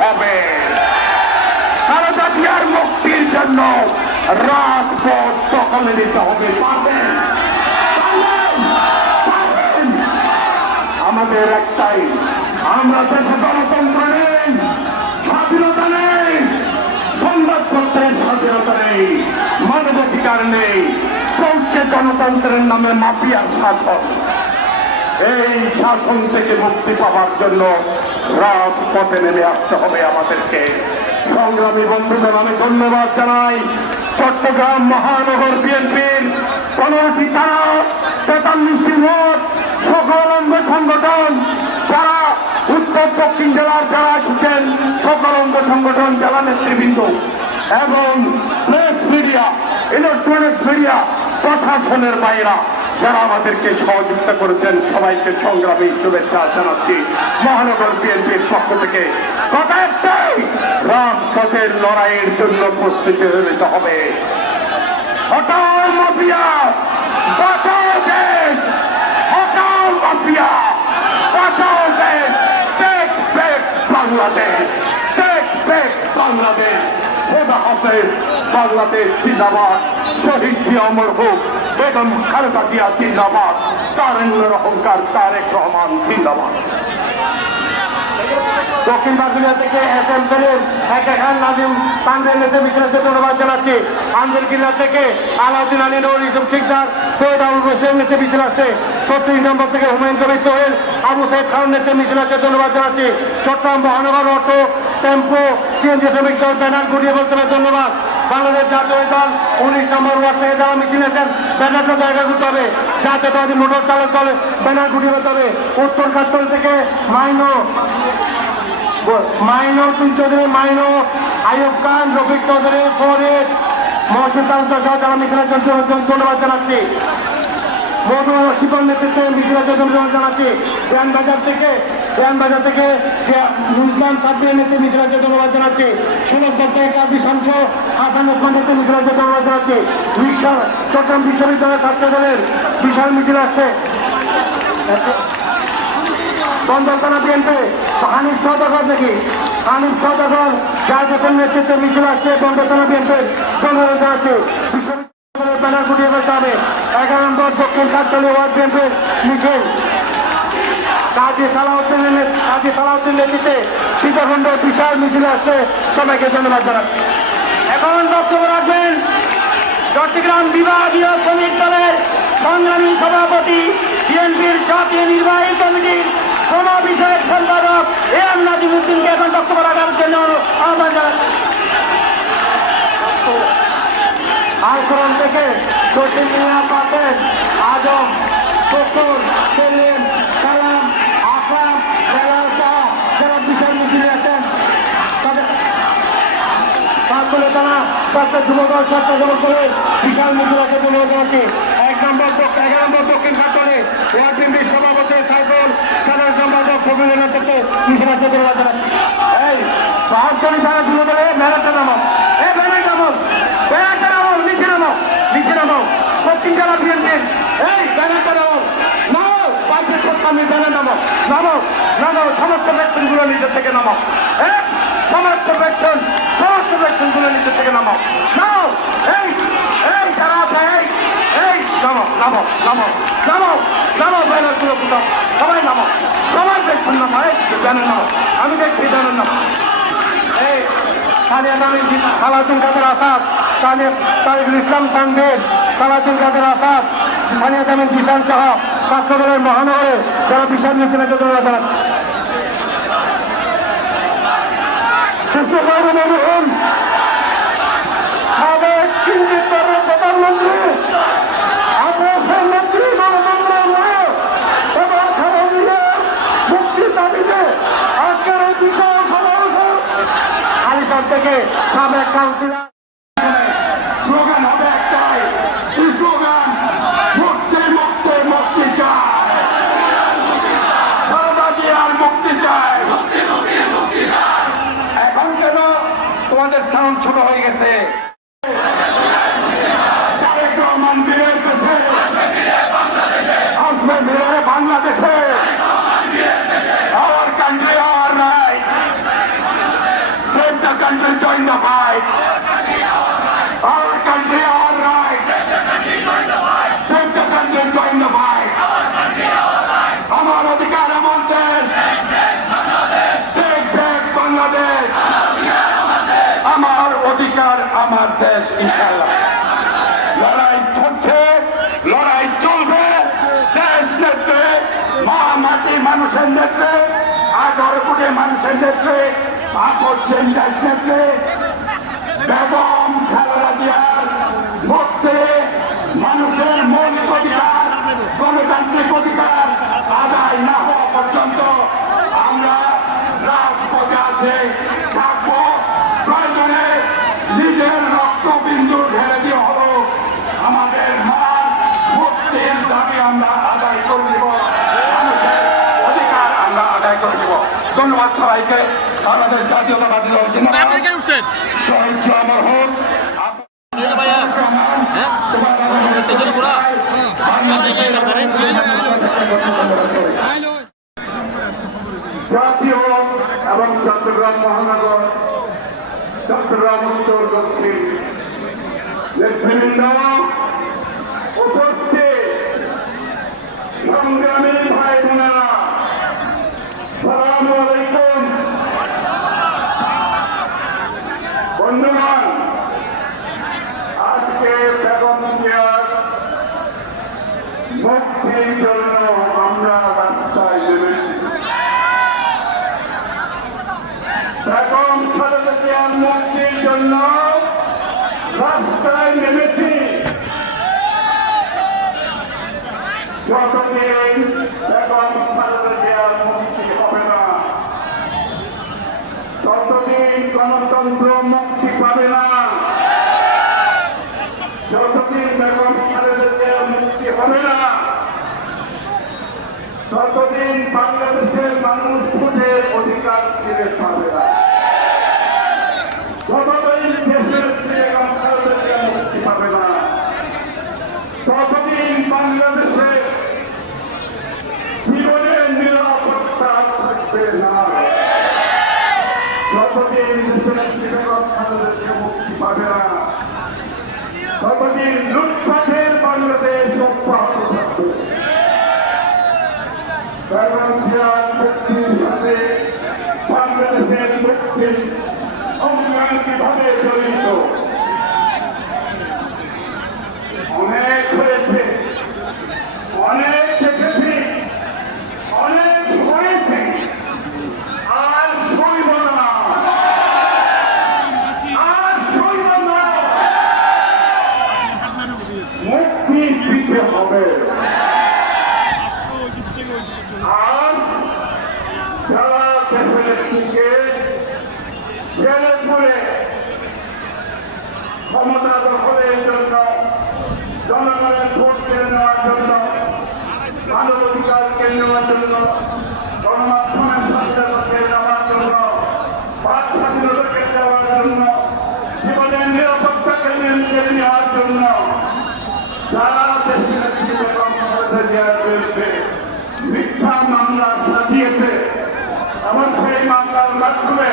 হবে। খালেদা জিয়ার মুক্তির জন্য রাজপথ দখলে নিতে হবে। পারবেন? আমাদের একটাই, আমরা দেশে গণতন্ত্র নেই, স্বাধীনতা নেই, সংবাদপত্রের স্বাধীনতা নেই, মানবাধিকার নেই, চলছে গণতন্ত্রের নামে মাফিয়ার শাসন। এই শাসন থেকে মুক্তি পাওয়ার জন্য রাজপথে নেমে আসতে হবে আমাদেরকে। সংগ্রামী বন্ধুদের আমি ধন্যবাদ জানাই। চট্টগ্রাম মহানগর বিএনপির 15টি থানা, 43টি ওয়ার্ড, সকল অঙ্গ সংগঠন, যারা উত্তর দক্ষিণ জেলার যারা এসেছেন, সকল অঙ্গ সংগঠন, জেলা নেতৃবৃন্দ এবং প্রেস মিডিয়া, ইলেকট্রনিক্স মিডিয়া, প্রশাসনের বাইরা যারা আমাদেরকে সহযোগিতা করেছেন, সবাইকে সংগ্রামী শুভেচ্ছা জানাচ্ছি মহানগর বিএনপির পক্ষ থেকে। কথা একটাই, রাজপথের লড়াইয়ের জন্য প্রস্তুতি হয়ে যেতে হবে। হটাও মাফিয়া, বাঁচাও দেশ, হটাও মাফিয়া, বাঁচাও দেশ, take back Bangladesh, take back Bangladesh. খোদা হাফেজ। বাংলাদেশ জিন্দাবাদ। শহীদ জিয়া অমর হোক। বেগম খালেদা জিয়া জিন্দাবাদ। তারেন্দ্র অহংকার তারেক রহমান জিন্দাবাদ। দক্ষিণ বাগুলিয়া থেকে এসএমসির খান নাজিম তানভীর নেতা মিছিলকে ধন্যবাদ জানাচ্ছি। আন্দরকিল্লা থেকে আলাউদ্দিন আলী নুরুল ইসলাম শিকদার, সৈয়দ আবুল হোসেন নেতা মিছিল আসছে। 36 নম্বর থেকে হুমায়ুন কবির সোহেল, আবু সাইদ খান নেতা মিছিলকে ধন্যবাদ জানাচ্ছি। চট্টগ্রাম মহানগর অটো, টেম্পো, সিএনজি শ্রমিক দল ব্যানার গুটিয়ে বলতে ধন্যবাদ। বাংলাদেশ জাতীয় দল 19 নম্বর ওয়ার্ড থেকে যারা মিছিল আছেন, ব্যানারটা জায়গা করতে হবে। জাতীয়তাবাদী মোটর চালক দল ব্যানার গুটিয়ে বলতে হবে। উত্তর কাত্তল থেকে মাইনো তুল চৌধুরী, মাইনো আইয়ুব খান, রফিক চৌধুরী, ফরিদ, মহসিন তালুকদার সহ যারা মিছিলের জন্য ধন্যবাদ জানাচ্ছি। মধু শিপন নেতৃত্বে মিছিলের জন্য ধন্যবাদ জানাচ্ছি। বিয়ানবাজার থেকে নুজমান সাব্বির নেতৃত্বে মিছিলের জন্য ধন্যবাদ জানাচ্ছি। সুলভ থেকে কাজী শামস, হাসান ওসমান নেতৃত্বে মিছিলের জন্য ধন্যবাদ জানাচ্ছি। চট্টগ্রাম বিশ্ববিদ্যালয়ের ছাত্র দলের বিশাল মিছিল আসছে। বন্দর থানা বিএনপি হানিফ সওদাগর দেখি, হানিফ সওদাগর জায়গার নেতৃত্বে মিছিল আসছে। বন্দর থানা বিএনপি ধন্যবাদ জানাচ্ছে। বিশ্ববিদ্যালয়ের ব্যানার গুটিয়ে ফেলতে হবে। 11 নম্বর দক্ষিণ কাঠতলী ওয়ার্ড বিএনপির মিছিল কাজী সালাউদ্দিন নেতৃত্বে সীতাকুণ্ড বিশাল মিছিল আসছে। সবাইকে ধন্যবাদ জানাচ্ছি। এখন বক্তব্য রাখবেন চট্টগ্রাম বিভাগীয় শ্রমিক দলের সংগ্রামী সভাপতি, বিএনপির জাতীয় নির্বাহী কমিটির শ্রম বিষয়ক সম্পাদক এম নাজিমুদ্দিনকে এখন বক্তব্য রাখার জন্য আহ্বান জানাচ্ছি। আলকরণ থেকে শশী মিয়া পাতেন, আজম, শকুর, সেলিম, সালাম, আকরাম, বেলাল শাহ যারা বিশাল মিছিলে আছেন তাদের থানা স্বাস্থ্য যুবদল স্বাস্থ্য যুবদলের বিশাল মিছিল আছে ধন্যবাদ জানাচ্ছি। 11 নম্বর দক্ষিণ ঘাটতলে ওয়ার্ড বিএনপির সভাপতি সাইফুল, সাধারণ সম্পাদক শফিউল নেতৃত্বে মিছিল আছে ধন্যবাদ জানাচ্ছি। এই 72 থানা যুবদলে মেলাটা নামক, এই ব্যানার নামক, ব্যানারটা নামক, নিচে নামক, নিচে নামক, দক্ষিণ জেলা বিএনপির এই ব্যানারটা নামক, নাও পার্টির সরকারি ব্যানার নামক, নামক, নামক, সমস্ত ব্যক্তিগুলো নিজের থেকে নামক, সমস্ত ব্যক্তিগুলো নিজের থেকে নামক, নাও, এই যারা আছে এই নামক, নামক, নামক, নামক, নামক, ব্যানারগুলো কোথাও সবাই নামক, সবাই ব্যক্তির নাম, ব্যানার নামক, আমি দেখছি ব্যানার নামক। এই সানিয়া তামিম, সালাউদ্দিন কাদের আসাদ, তারিকুল ইসলাম তানভীর, সালাউদ্দিন কাদের আসাদ, সানিয়া তামিম, কিষান শাহ, ছাত্র দলের মহানগরে যারা বিশাল মিছিলের জন্য সাবেক কেন্দ্রীয় প্রধানমন্ত্রী মুক্তির দাবিতে আজকের এই বিশাল সমাবেশে আলিশান থেকে সাবেক কাউন্সিলর স্লোগান হবে একটাই, স্লোগান মুক্তি মুক্তি মুক্তি চাই, খালেদা জিয়ার মুক্তি চাই। এখন কেন তোমাদের সাউন্ড ছোট হয়ে গেছে? তারেক রহমান বীরের কাছে আসবে, বীরে বাংলাদেশে। Our country, our right. country join the fight. Our country, our rights. Save the country, join the fight. আমার অধিকার আমার দেশ। Take back Bangladesh. আমার অধিকার আমার দেশ, ইনশাআল্লাহ। লড়াই চলছে, লড়াই চলবে। দেশ নেত্রে, মাটি মানুষের নেত্রে, 18 কোটি মানুষের নেত্রে, আকর্ষণ দেশ নেত্রে, বেগম খালেদা জিয়ার মধ্যে মানুষের মৌলিক অধিকার, গণতান্ত্রিক অধিকার আদায় না হওয়া পর্যন্ত আমরা রাজপথে আছে থাকবো। প্রয়োজনে নিজের রক্তবিন্দু ঢেলে দিয়ে হলো আমাদের মান মুক্তির দাবি আমরা আদায় করে দিব, মানুষের অধিকার আমরা আদায় করে দিব। ধন্যবাদ সবাইকে। আমাদের জাতীয়তাবাদী দল শহীদ আমার হোক। জাতীয় এবং চট্টগ্রাম মহানগর, চট্টগ্রাম উত্তর দক্ষিণ নেতৃবৃন্দ, উপস্থিত সংগ্রামী ভাই বোনেরা, সালামু আলাইকুম। বন্ধুগণ, আজকে বেগম জিয়ার মুক্তির জন্য আমরা রাস্তায় নেমেছি। বেগম খালেদা জিয়ার মুক্তির জন্য রাস্তায় নেমেছি। যতদিন বেগম খালেদা জিয়ার মুক্তি হবে না, ততদিন গণতন্ত্র মুক্তি পাবে না। যতদিন বেগম খালেদা জিয়ার মুক্তি হবে না, ততদিন বাংলাদেশের মানুষ ভোটের অধিকার ফিরে পাবে না। যতদিন দেশের বেগম খালেদা জিয়া মুক্তি পাবে না, ততদিন বাংলাদেশে জীবনের নিরাপত্তা থাকবে না। যতদিন দেশের বেগম খালেদা জিয়া মুক্তি পাবে না, ততদিন লুটপাটের বাংলাদেশ অব্যাহত থাকবে। বেগম জিয়ার মুক্তির সাথে বাংলাদেশের মুক্তির অঙ্গাঙ্গিভাবে জড়িত। অনেক হয়েছে, অনেক দেখেছি, অনেক হয়েছে, আর সইব না, আর সইব না। মুক্তি দিতে হবে। আর যারা দেশের দিকে জেলে পুরে ক্ষমতা দখলের জন্য, জনগণের ভোট কেড়ে নেওয়ার জন্য, মানবাধিকার কেড়ে নেওয়ার জন্য, গণমাধ্যমের স্বাধীনতা কেড়ে নেওয়ার জন্য, বাক স্বাধীনতা কেড়ে নেওয়ার জন্য, জীবনের নিরাপত্তা কেড়ে নেওয়ার জন্য যারা দেশের দিকে ক্ষমতা দেওয়ার বিরুদ্ধে মিথ্যা মামলা সাজিয়েছে এবং সেই মামলার মাধ্যমে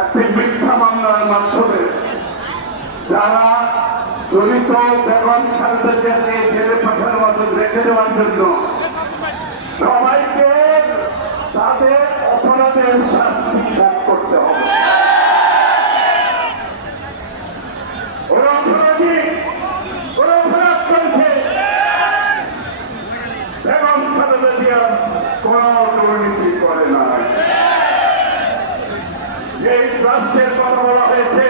একটি মিথ্যা মামলার মাধ্যমে যারা জড়িত বেগম খালেদা জিয়াকে জেলে পাঠানোর মতো রেখে দেওয়ার জন্য সবাইকে তাদের অপরাধের শাস্তি ভোগ করতে হবে। ওরা অপরাধী, ওরা অপরাধ করেছে। বেগম খালেদা জিয়া কোন দুর্নীতি করে না। যেই ট্রাস্টের কথা বলা হয়েছে,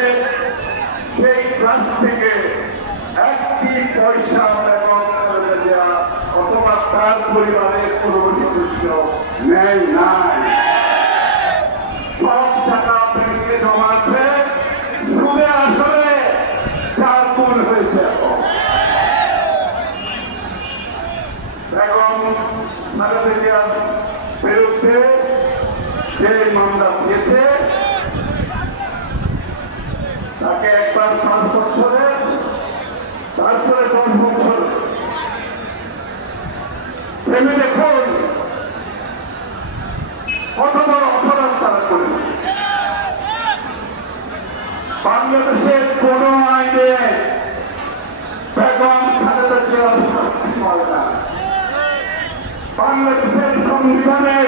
সেই ট্রাস্ট থেকে একটি পয়সা বেগম খালেদা জিয়া অথবা তার পরিবারের কোনো সদস্য নেয় নাই। সব টাকা ব্যাংকে জমা আছে, সুদে আসলে চার গুণ হয়েছে। বেগম খালেদা জিয়ার বিরুদ্ধে যে মামলা দিয়েছে তাকে একবার 5 বছরে, তারপরে 10 বছর। ভেবে দেখুন কত বাংলাদেশের কোন আইনে বেগম খালেদা জিয়ার শাস্তি হয় না। বাংলাদেশের সংবিধানে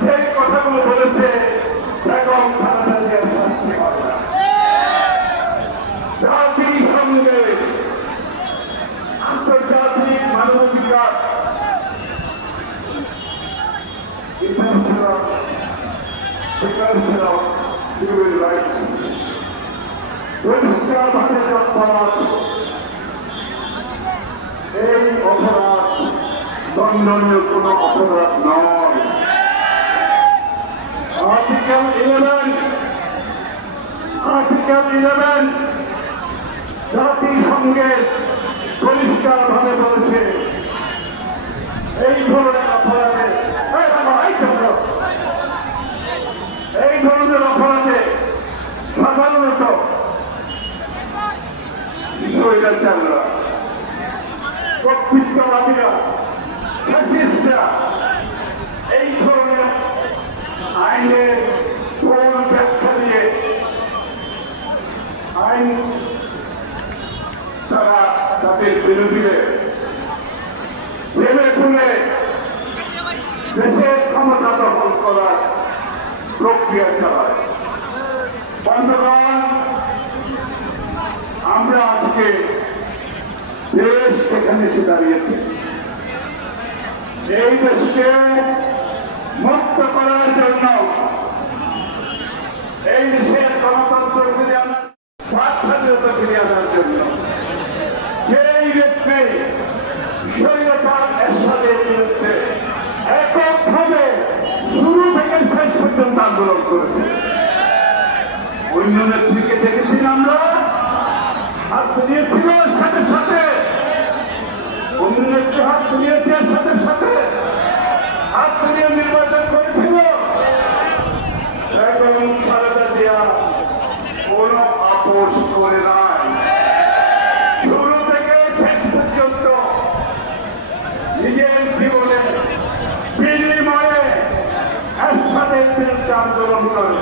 সেই কথাগুলো বলেছে বেগম খালেদা জিয়ার শাস্তি হয় না। জাতিসংঘে আন্তর্জাতিক মানবাধিকার international declaration of human rights পরিষ্কারভাবে অপরাধ, এই অপরাধ দণ্ডনীয় কোন অপরাধ নয়। আর্টিকেল 11 জাতিসংঘের পরিষ্কারভাবে বলেছে এই ধরনের অপরাধে সাধারণত স্বৈরাচাররা, কর্তৃত্ববাদীরা, ফ্যাসিস্টরা এই ধরনের আইনের ভুল ব্যাখ্যা দিয়ে আইন তারা তাদের বিরোধীদের জেলে খুলে দেশের ক্ষমতা দখল করার প্রক্রিয়া চালায়। বন্ধুগণ, আমরা আজকে দেশ যেখানে এসে দাঁড়িয়েছি, এই দেশকে মুক্ত করার জন্য, এই দেশের গণতন্ত্র ফিরিয়ে আনার, বাক স্বাধীনতা ফিরিয়ে আনার জন্য যেই ব্যক্তি স্বৈরাচার এরশাদের বিরুদ্ধে এককভাবে শুরু থেকে শেষ পর্যন্ত আন্দোলন করেছে। অন্য নেত্রীকে দেখেছি আমরা, হাত তুলিয়েছিল সাথে সাথে, অন্য নেত্রী হাত তুলিয়েছে সাথে সাথে, হাত তুলিয়ে নির্বাচন করেছিল। এখন খালেদা জিয়া কোন আপোষ করে নাই। শুরু থেকে শেষ পর্যন্ত নিজের জীবনে বিনিময়ে এরশাদের বিরুদ্ধে আন্দোলন করে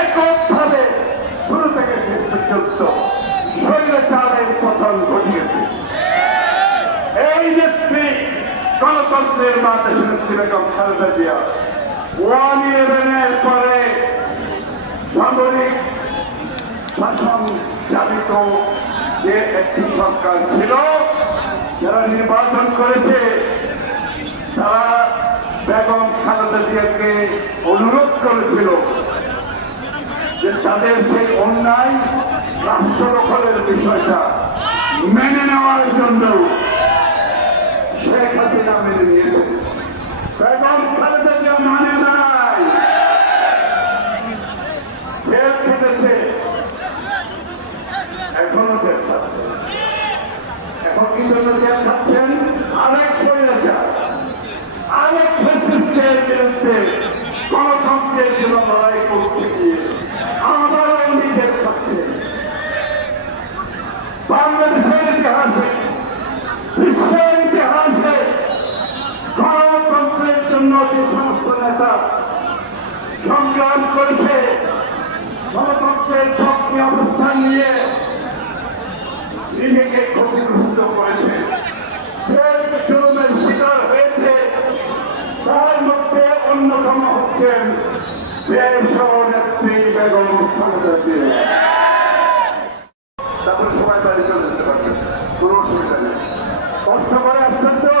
এককভাবে শুরু থেকে শেষ পর্যন্ত স্বৈরাচারের পতন ঘটিয়েছে। এই নেত্রী গণতন্ত্রের মা দেশনেত্রী বেগম খালেদা জিয়া 1/11 পরে সামরিক শাসন চালিত যে একটি সরকার ছিল, যারা নির্বাচন করেছে, তারা বেগম খালেদা জিয়াকে অনুরোধ করেছিল যে তাদের সেই অন্যায় রাষ্ট্র দখলের বিষয়টা মেনে নেওয়ার জন্য। শেখ হাসিনা মেনে নিয়েছে, বেগম খালেদা জিয়া মানে নাই, জেল খেটেছে, এখনো জেল খাচ্ছে। এখন কি জন্য জেল খাচ্ছেন? আরেক স্বৈরাচার, আরেক ফ্যাসিস্টের বিরুদ্ধে গণতন্ত্রের জন্য লড়াই করতে গিয়ে আবারও নিজের খাচ্ছে। বাংলাদেশের ইতিহাসে, বিশ্বের ইতিহাসে গণতন্ত্রের জন্য যে সমস্ত নেতা সংগ্রাম করেছে, গণতন্ত্রের পক্ষে অবস্থান নিয়ে নিজেকে ক্ষতিগ্রস্ত করেছে, জুলুমের শিকার হয়েছে, তার মধ্যে অন্যতম হচ্ছেন নেত্রী বেগম খালেদা জিয়া। তারপর সবাই বাড়ি চলে যেতে পারবে, কোনো অসুবিধা নেই। কষ্ট করে আসছেন তো,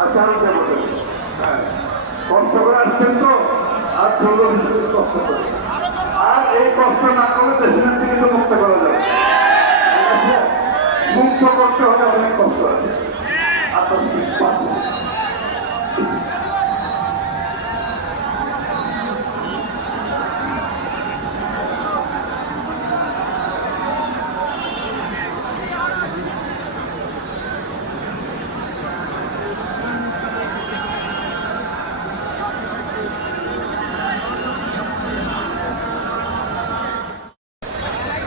আর কারণ বলবেন, হ্যাঁ কষ্ট করে আসছেন তো, আর চলো কষ্ট করে, আর এই কষ্ট না করলে দেশের থেকে তো মুক্ত করা যাবে। ঠিক আছে, মুক্ত করতে হলে অনেক কষ্ট আছে।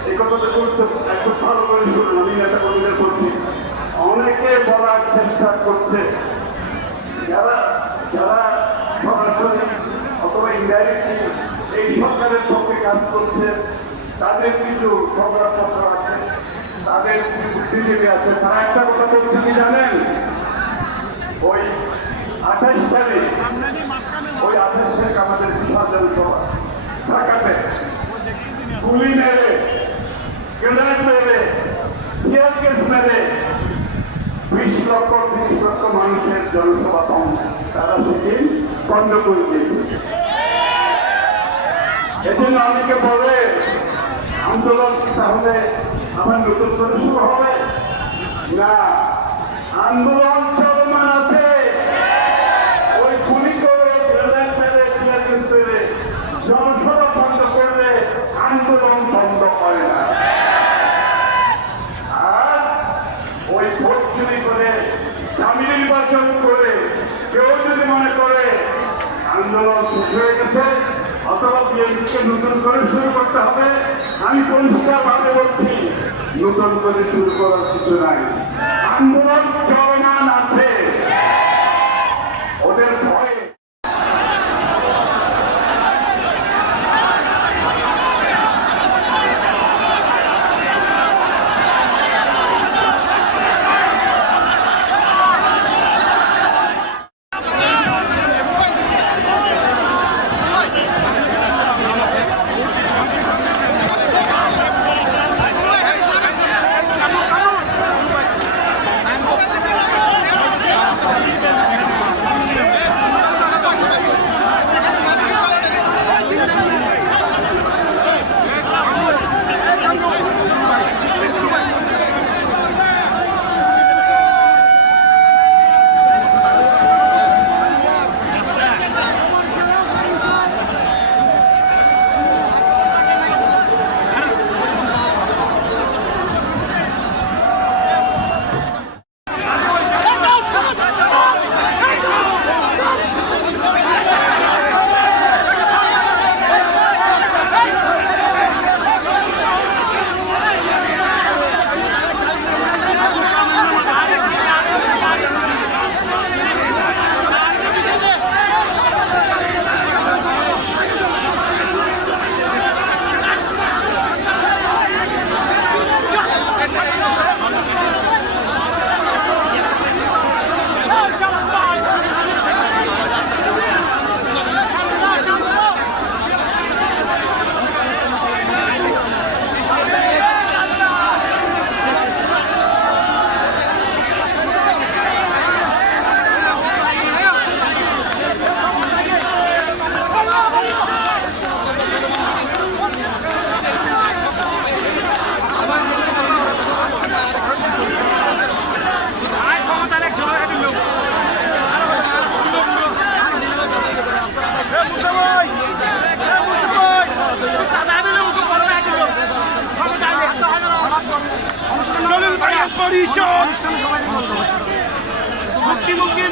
এই কথাটা গুরুত্ব একটু ভালো করে শুনুন, আমি এটা কবিতা করছি। অনেকে বলার চেষ্টা করছে, যারা যারা সরাসরি অথবা ইনডাইরেক্টলি এই সরকারের পক্ষে কাজ করছে, তাদের কিছু সংবাদপত্র আছে, তাদের কিছু বুদ্ধিজীবী আছে, তারা একটা কথা বলছে কি জানেন? ওই 28 তারিখ আমাদের বিসর্জন সভা ঢাকাতে গুলি মেরে, গ্রেনেড মেরে, টিয়ার গ্যাস মেরে 20 লক্ষ 30 লক্ষ মানুষের জনসভা তারা সেদিন বন্ধ করে দিয়েছে। এজন্য অনেকে বলে আন্দোলন কি তাহলে আবার নতুন করে শুরু হবে? না, আন্দোলন চলমান আছে। ওই গুলি করে গ্রেনেড মেরে টিয়ার গ্যাস মেরে জনসভা বন্ধ করলে আন্দোলন বন্ধ হয় না। আর ওই ভোট চুরি করে দামি নির্বাচন করে কেউ যদি মনে করে আন্দোলন শেষ হয়ে গেছে অথবা বিএনপিকে নতুন করে শুরু করতে হবে, আমি পরিষ্কার ভাবে বলছি নতুন করে শুরু করার কিছু নাই। আন্দোলন চলমান আছে, ওদের ভয়ে পরিষদ মুক্তি মুক্তি